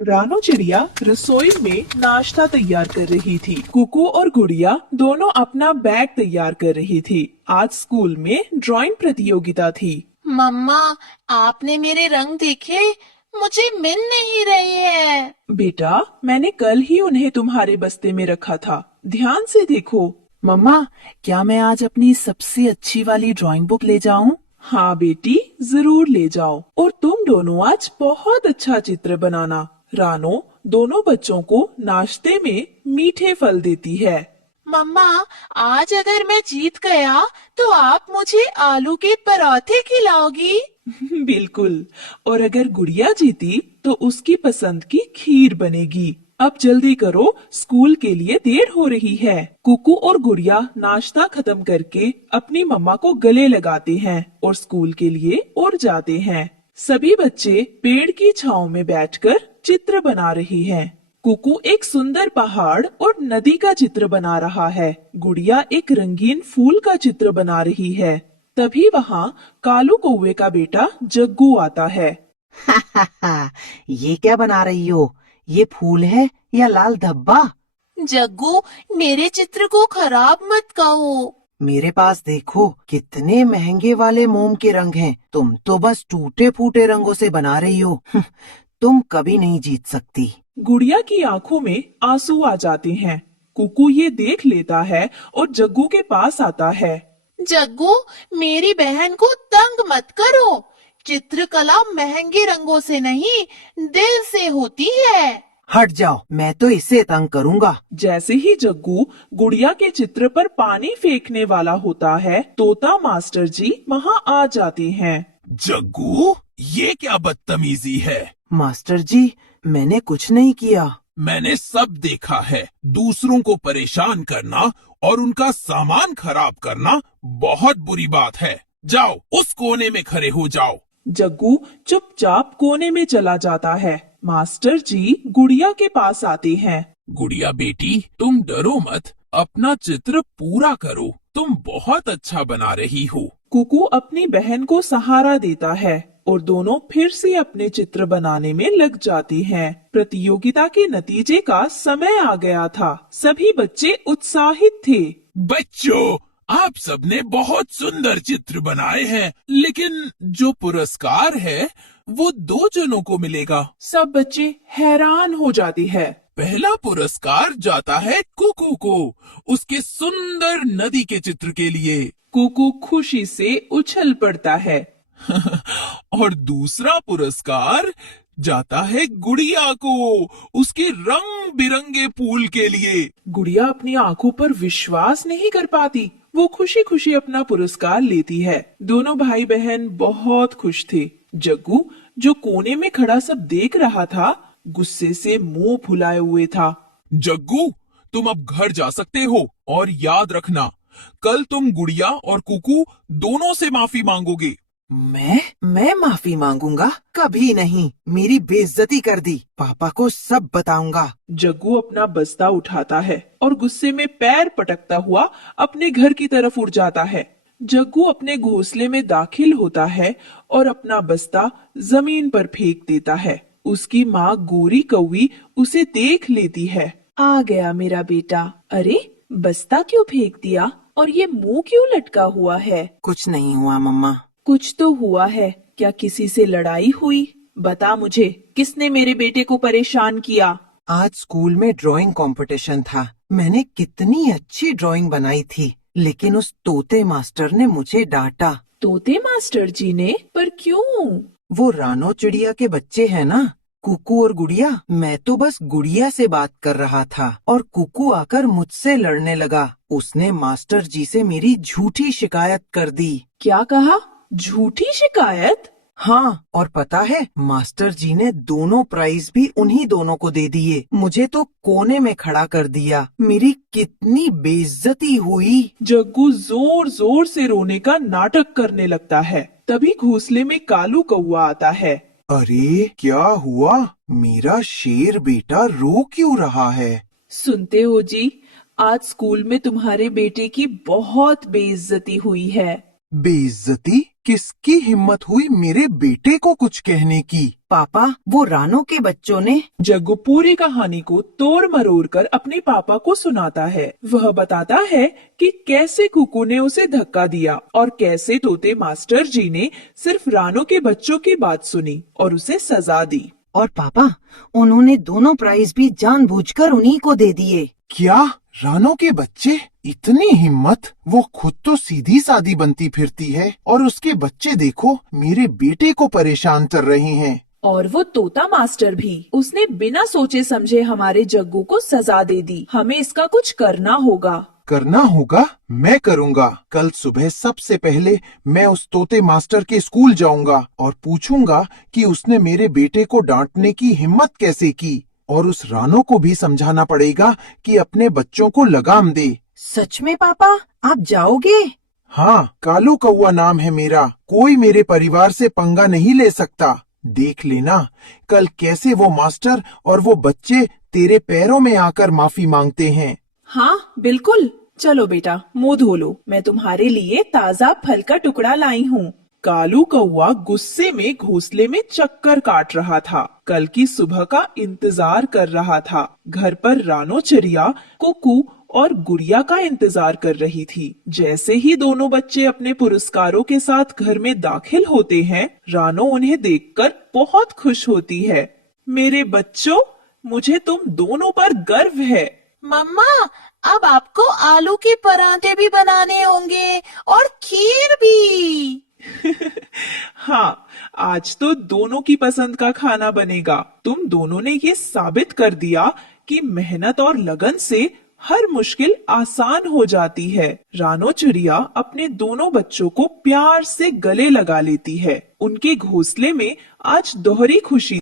रानो चिड़िया रसोई में नाश्ता तैयार कर रही थी। कुकू और गुड़िया दोनों अपना बैग तैयार कर रही थी। आज स्कूल में ड्राइंग प्रतियोगिता थी। मम्मा, आपने मेरे रंग देखे? मुझे मिल नहीं रहे हैं। बेटा, मैंने कल ही उन्हें तुम्हारे बस्ते में रखा था, ध्यान से देखो। मम्मा, क्या मैं आज अपनी सबसे अच्छी वाली ड्राइंग बुक ले जाऊं? हाँ बेटी, जरूर ले जाओ। और तुम दोनों आज बहुत अच्छा चित्र बनाना। रानो दोनों बच्चों को नाश्ते में मीठे फल देती है। मम्मा, आज अगर मैं जीत गया तो आप मुझे आलू के पराठे खिलाओगी? बिल्कुल। और अगर गुड़िया जीती तो उसकी पसंद की खीर बनेगी। अब जल्दी करो, स्कूल के लिए देर हो रही है। कुकू और गुड़िया नाश्ता खत्म करके अपनी मम्मा को गले लगाते हैं और स्कूल के लिए उड़ जाते हैं। सभी बच्चे पेड़ की छांव में बैठकर चित्र बना रही हैं। कुकू एक सुंदर पहाड़ और नदी का चित्र बना रहा है। गुड़िया एक रंगीन फूल का चित्र बना रही है। तभी वहाँ कालू कौवे का बेटा जग्गू आता है। ये क्या बना रही हो? ये फूल है या लाल धब्बा? जग्गू, मेरे चित्र को खराब मत कहो। मेरे पास देखो, कितने महंगे वाले मोम के रंग हैं। तुम तो बस टूटे फूटे रंगों से बना रही हो। तुम कभी नहीं जीत सकती। गुड़िया की आंखों में आंसू आ जाते हैं। कुकू ये देख लेता है और जग्गू के पास आता है। जग्गू, मेरी बहन को तंग मत करो। चित्रकला महंगे रंगों से नहीं, दिल से होती है। हट जाओ, मैं तो इसे तंग करूंगा। जैसे ही जग्गू गुड़िया के चित्र पर पानी फेंकने वाला होता है, तोता मास्टर जी वहाँ आ जाते हैं। जग्गू, ये क्या बदतमीजी है? मास्टर जी, मैंने कुछ नहीं किया। मैंने सब देखा है। दूसरों को परेशान करना और उनका सामान खराब करना बहुत बुरी बात है। जाओ, उस कोने में खड़े हो जाओ। जग्गू चुपचाप कोने में चला जाता है। मास्टर जी गुड़िया के पास आते हैं। गुड़िया बेटी, तुम डरो मत, अपना चित्र पूरा करो। तुम बहुत अच्छा बना रही हो। कुकू अपनी बहन को सहारा देता है और दोनों फिर से अपने चित्र बनाने में लग जाती हैं। प्रतियोगिता के नतीजे का समय आ गया था। सभी बच्चे उत्साहित थे। बच्चों, आप सबने बहुत सुंदर चित्र बनाए हैं, लेकिन जो पुरस्कार है वो 2 जनों को मिलेगा। सब बच्चे हैरान हो जाते हैं। पहला पुरस्कार जाता है कुकू को, उसके सुंदर नदी के चित्र के लिए। कुकू खुशी से उछल पड़ता है। और दूसरा पुरस्कार जाता है गुड़िया को, उसके रंग बिरंगे फूल के लिए। गुड़िया अपनी आंखों पर विश्वास नहीं कर पाती। वो खुशी खुशी अपना पुरस्कार लेती है। दोनों भाई बहन बहुत खुश थे। जग्गू, जो कोने में खड़ा सब देख रहा था, गुस्से से मुंह फुलाए हुए था। जग्गू, तुम अब घर जा सकते हो, और याद रखना, कल तुम गुड़िया और कुकू दोनों से माफी मांगोगे। मैं माफी मांगूंगा? कभी नहीं। मेरी बेइज्जती कर दी। पापा को सब बताऊंगा। जग्गू अपना बस्ता उठाता है और गुस्से में पैर पटकता हुआ अपने घर की तरफ उड़ जाता है। जग्गू अपने घोंसले में दाखिल होता है और अपना बस्ता जमीन पर फेंक देता है। उसकी माँ गोरी कौवी उसे देख लेती है। आ गया मेरा बेटा। अरे, बस्ता क्यों फेंक दिया और ये मुंह क्यों लटका हुआ है? कुछ नहीं हुआ मम्मा। कुछ तो हुआ है। क्या किसी से लड़ाई हुई? बता मुझे, किसने मेरे बेटे को परेशान किया? आज स्कूल में ड्राइंग कंपटीशन था। मैंने कितनी अच्छी ड्राइंग बनाई थी, लेकिन उस तोते मास्टर ने मुझे डांटा। तोते मास्टर जी ने? पर क्यों? वो रानो चिड़िया के बच्चे हैं ना, कुकू और गुड़िया। मैं तो बस गुड़िया से बात कर रहा था और कुकू आकर मुझसे लड़ने लगा। उसने मास्टर जी से मेरी झूठी शिकायत कर दी। क्या कहा? झूठी शिकायत? हाँ, और पता है, मास्टर जी ने दोनों प्राइज भी उन्हीं दोनों को दे दिए। मुझे तो कोने में खड़ा कर दिया। मेरी कितनी बेइज्जती हुई। जग्गू जोर जोर से रोने का नाटक करने लगता है। तभी घोंसले में कालू कौवा आता है। अरे, क्या हुआ? मेरा शेर बेटा रो क्यों रहा है? सुनते हो जी, आज स्कूल में तुम्हारे बेटे की बहुत बेइज्जती हुई है। बेइज्जती? किसकी हिम्मत हुई मेरे बेटे को कुछ कहने की? पापा, वो रानो के बच्चों ने। जग्गू पूरी कहानी को तोड़ मरोड़ कर अपने पापा को सुनाता है। वह बताता है कि कैसे कुकू ने उसे धक्का दिया और कैसे तोते मास्टर जी ने सिर्फ रानो के बच्चों की बात सुनी और उसे सजा दी। और पापा, उन्होंने दोनों प्राइज भी जानबूझकर उन्हीं को दे दिए। क्या? रानो के बच्चे? इतनी हिम्मत? वो खुद तो सीधी सादी बनती फिरती है और उसके बच्चे देखो मेरे बेटे को परेशान कर रहे हैं। और वो तोता मास्टर भी, उसने बिना सोचे समझे हमारे जग्गू को सजा दे दी। हमें इसका कुछ करना होगा। करना होगा? मैं करूँगा। कल सुबह सबसे पहले मैं उस तोते मास्टर के स्कूल जाऊंगा और पूछूंगा कि उसने मेरे बेटे को डांटने की हिम्मत कैसे की, और उस रानो को भी समझाना पड़ेगा कि अपने बच्चों को लगाम दे। सच में पापा, आप जाओगे? हाँ, कालू कौआ नाम है मेरा। कोई मेरे परिवार से पंगा नहीं ले सकता। देख लेना कल कैसे वो मास्टर और वो बच्चे तेरे पैरों में आकर माफी मांगते हैं। हाँ बिल्कुल। चलो बेटा, मुंह धो लो। मैं तुम्हारे लिए ताज़ा फल का टुकड़ा लाई हूँ। कालू कौआ गुस्से में घोंसले में चक्कर काट रहा था। कल की सुबह का इंतजार कर रहा था। घर पर रानो चिड़िया, कुकू और गुड़िया का इंतजार कर रही थी। जैसे ही दोनों बच्चे अपने पुरस्कारों के साथ घर में दाखिल होते हैं, रानो उन्हें देखकर बहुत खुश होती है। मेरे बच्चों, मुझे तुम दोनों पर गर्व है। मम्मा, अब आपको आलू के पराठे भी बनाने होंगे और खीर भी। हाँ, आज तो दोनों की पसंद का खाना बनेगा। तुम दोनों ने ये साबित कर दिया कि मेहनत और लगन से हर मुश्किल आसान हो जाती है। रानो चिड़िया अपने दोनों बच्चों को प्यार से गले लगा लेती है। उनके घोंसले में आज दोहरी खुशी